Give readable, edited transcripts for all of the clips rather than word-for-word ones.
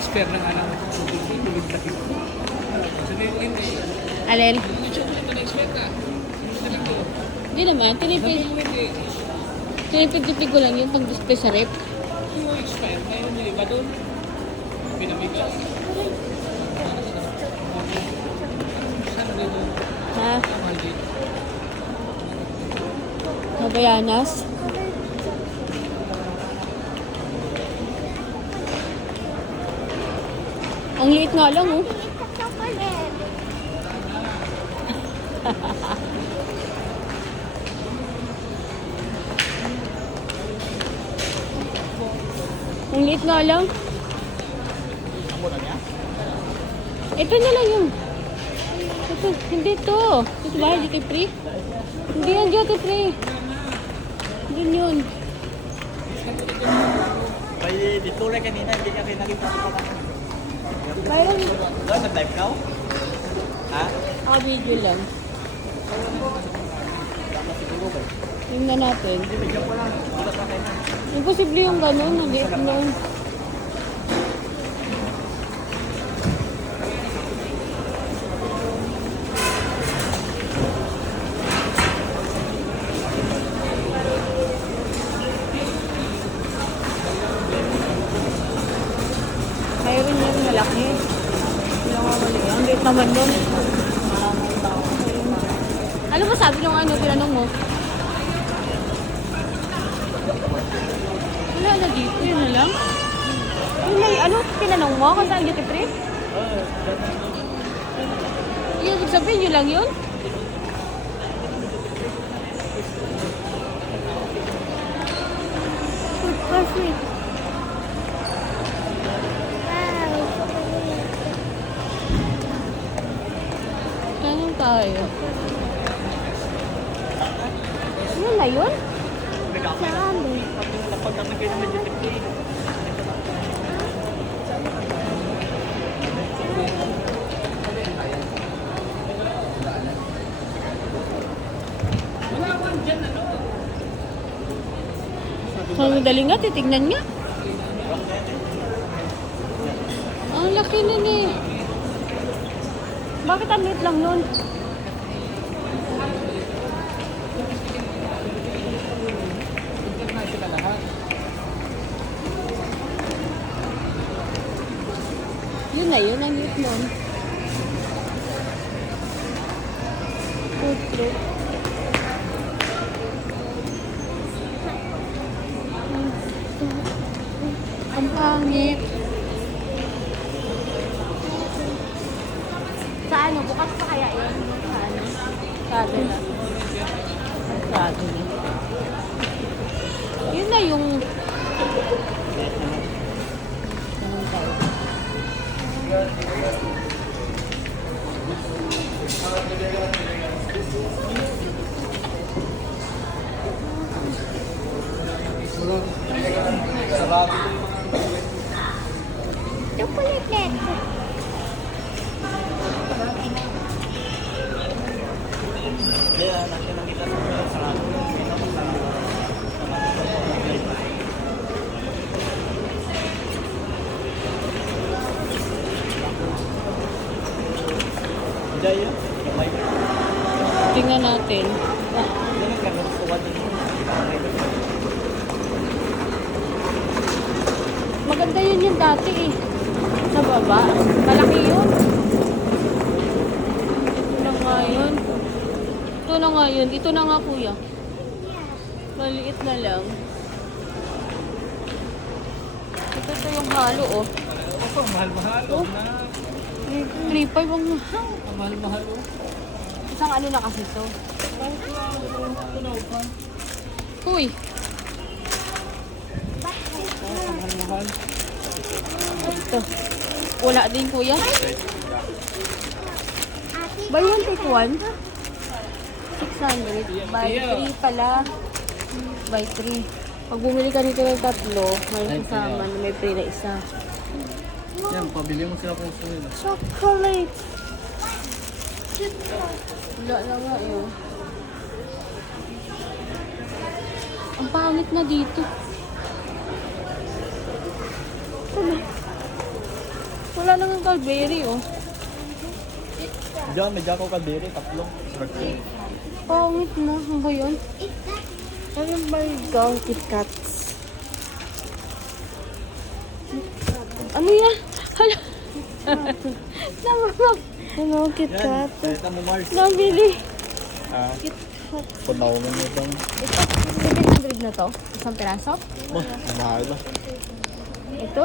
expert na nga lang ako. Tulog na ito. Sabi ko hindi. Alin? Yung chocolate na expert ka. Sabi ko. Hindi naman. Sabi ko hindi. Tinipid-tipid ko lang yun pag display sa rep. Yung expert, mayroon din iba doon. Pinamigas. Saan dito? Ha? Mahal dito. Mabayanas? Ang liit nga lang, oh. Ang liit nga lang. Ang mura niya? Ito na lang yung... Ito, hindi to. Ito ba, duty free? Hindi yan duty free. Hindi yun. May dito rin kanina, hindi niya kinakita ko pa. Mayroon. Doon, nag-live ka? Ha? Video lang. Siguro ba? Tingnan natin. Hindi, medyo ko lang. Wala sa akin. Imposible yung gano'n. Maliit nun. Mayroon yung malaki. Yung mali. Ang liit naman nun. Ano ba sabi nung ano, tinanong mo? Wala na dito, yun na lang. Yun na, ano, tinanong mo kung saan duty free? Yung ibig sabihin, yun lang yun? Perfect. Tanong tayo. Yun na yun? Sabi. Kapag naman kayo naman dito, Ang madali nga, titignan nga. Ang laki nun eh. Bakit ang liit lang nun? international lahat. Yun na yun, ang liit nun. Putro. Ang pangit. Sa ano? Bukas pa kaya yun? Sa ano? Sado na. Sado na. Yun na yung... Anong tawag? Chocolate. Kaya nakita sa sarado. Jaya, may Tingnan natin. yan ang ganun sa wala din. Maganda yun yung dati eh. Sa baba. Malaki yun. Ito na nga yun. Ito na nga yun. Ito na nga kuya. Maliit na lang. Ito yung halo oh. Opo, mahal-mahal. Oh. Na, 3.5 ang mahal. ang mahal-mahal. Isang ano na kasi to. Uy. Mahal-mahal. Ito. Wala din kuya. Buy one take one. 600. Buy 3 pala. Buy 3. Pag bumili ka nito ng tatlo, may kasama na may free na isa. Yan, pabili mo sila kung gusto nila. Chocolate! Wala na nga yun. Ang pangit na dito. Ito na. Wala nang Cadbury, oh. Diyan, may Jacko Cadbury, tatlo. Pangit na. Ano ba yun? Ano ba yung KitKats? Ano yan? Hala. Namamag. Ano, KitKat? Yan, mo Mars. Nabili. Ah, KitKat. punaw mo nyo itong. Ito, 700 na to. Isang piraso. Bah, mahal ba? Ito.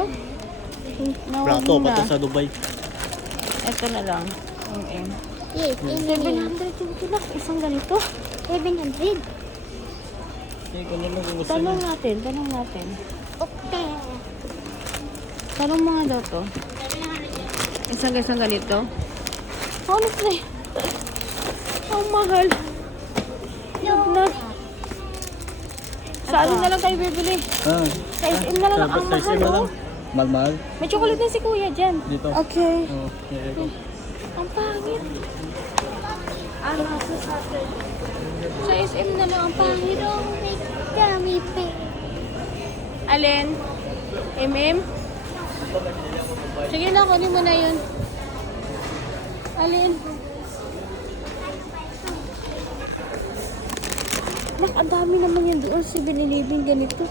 Plato, na. pato sa Dubai. Ito na lang. MM. Yes, 700 yung tulak. Isang ganito. 700. Eh, kung ano kung gusto Tanong nyo. natin, tanong natin. Okay. Tanong mga daw to. Isang ganito. Honestly. Ang mahal. Yun na. Sa ano na lang tayo bibili? Ah, Sa SM na lang. Ang sa mahal, isip na lang. oh. Mahal-mahal. May chocolate na si kuya dyan. Dito. Okay. Oh, here you go. Ang pangit. Ano sa atin? Sa SM na lang. Ang pangit. Dami pa. Alin? MM? Sige na, kunin mo na yun. Alin? Nak, ang dami naman yan doon. Si Binilibing ganito.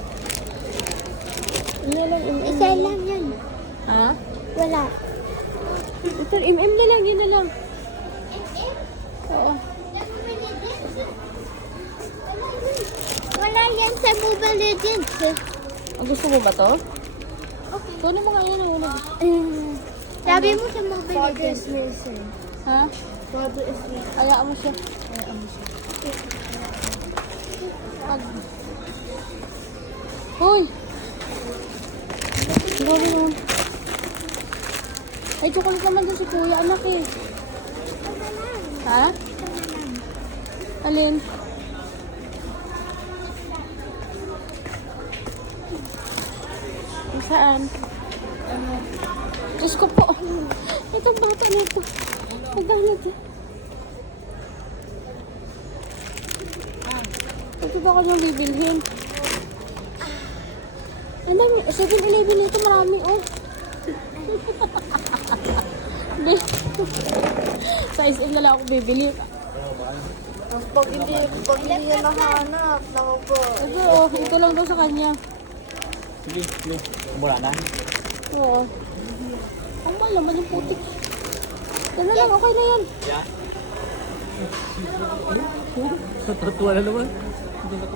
Ano lang, MM? Isa lang yan. Ha? Wala. Ito, MM na lang, yun na lang. Oo. Wala yan sa Mobile Legends. Ang gusto mo ba to? Kunin mo nga yan ang una. Sabi mo sa Mobile Legends. Ha? Father is missing. Hayaan mo siya. Hoy! Sorry nun. Ay, chocolate naman doon si kuya, anak eh. Ha? Alin? Saan? Diyos ko po. Itong bata na ito. Magdala dyan. Ito ba ko nang bibilhin? Ano, 7-Eleven ito, marami oh. Sa SM na lang ako bibili. Pag hindi niya nahanap, naku po. Ito oh, ito lang daw sa kanya. Sige, no. Mura na. Oo. Ang mahal naman yung putik. Yan na lang, okay na yan. Yan. Tatuwa na naman. Hindi na